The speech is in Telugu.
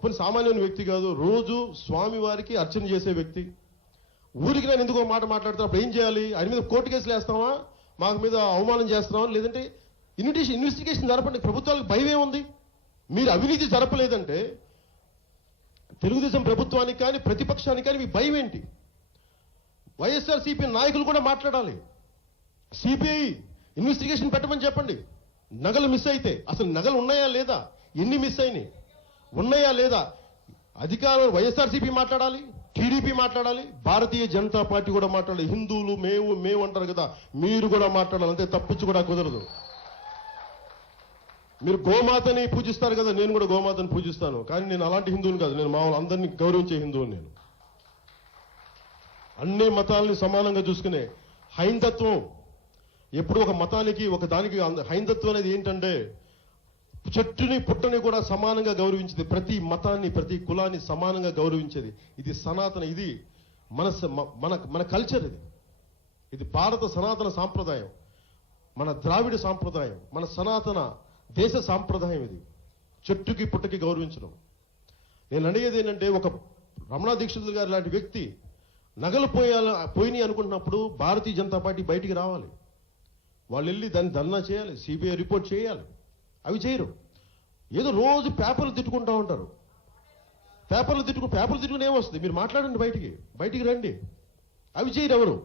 కొన్ని సామాన్యమైన వ్యక్తి కాదు, రోజు స్వామి వారికి అర్చన చేసే వ్యక్తి. ఊరికి నేను ఎందుకో మాట మాట్లాడుతున్నప్పుడు ఏం చేయాలి? ఆయన మీద కోర్టు కేసులు వేస్తామా, మాకు మీద అవమానం చేస్తున్నామా, లేదంటే ఇన్వెస్టిగేషన్ జరపండి. ప్రభుత్వాలకు భయం ఏముంది? మీరు అవినీతి జరపలేదంటే తెలుగుదేశం ప్రభుత్వానికి కానీ ప్రతిపక్షానికి కానీ మీ భయం ఏంటి? వైఎస్ఆర్సీపీ నాయకులు కూడా మాట్లాడాలి. సిబిఐ ఇన్వెస్టిగేషన్ పెట్టమని చెప్పండి. నగలు మిస్ అయితే అసలు నగలు ఉన్నాయా లేదా, ఎన్ని మిస్ అయినాయి, ఉన్నాయా లేదా? అధికారులు వైఎస్ఆర్సీపీ మాట్లాడాలి, టీడీపీ మాట్లాడాలి, భారతీయ జనతా పార్టీ కూడా మాట్లాడాలి. హిందువులు మేము అంటారు కదా, మీరు కూడా మాట్లాడాలి. అంతే, తప్పించి కూడా కుదరదు. మీరు గోమాతని పూజిస్తారు కదా, నేను కూడా గోమాతని పూజిస్తాను. కానీ నేను అలాంటి హిందువుని కాదు, నేను మామూలు అందరినీ గౌరవించే హిందువుని. నేను అన్ని మతాలని సమానంగా చూసుకునే హైందత్వం ఎప్పుడు ఒక మతానికి ఒక దానికి. హైందత్వం అనేది ఏంటంటే చెట్టుని పుట్టని కూడా సమానంగా గౌరవించేది, ప్రతి మతాన్ని ప్రతి కులాన్ని సమానంగా గౌరవించేది. ఇది సనాతన, ఇది మన కల్చర్. ఇది భారత సనాతన సాంప్రదాయం, మన ద్రావిడ సాంప్రదాయం, మన సనాతన దేశ సాంప్రదాయం. ఇది చెట్టుకి పుట్టకి గౌరవించడం. నేను అడిగేది ఏంటంటే, ఒక రమణ దీక్షితులు గారు లాంటి వ్యక్తి నగలు పోయినాయి అనుకుంటున్నప్పుడు భారతీయ జనతా పార్టీ బయటికి రావాలి. వాళ్ళు వెళ్ళి దాన్ని ధర్నా చేయాలి, సిబిఐ రిపోర్ట్ చేయాలి. అవి చేయరు. ఏదో రోజు పేపర్లు తిట్టుకుంటూ ఉంటారు. పేపర్లు తిట్టుకుని ఏమొస్తుంది? మీరు మాట్లాడండి, బయటికి రండి. అవి చేయరు ఎవరు.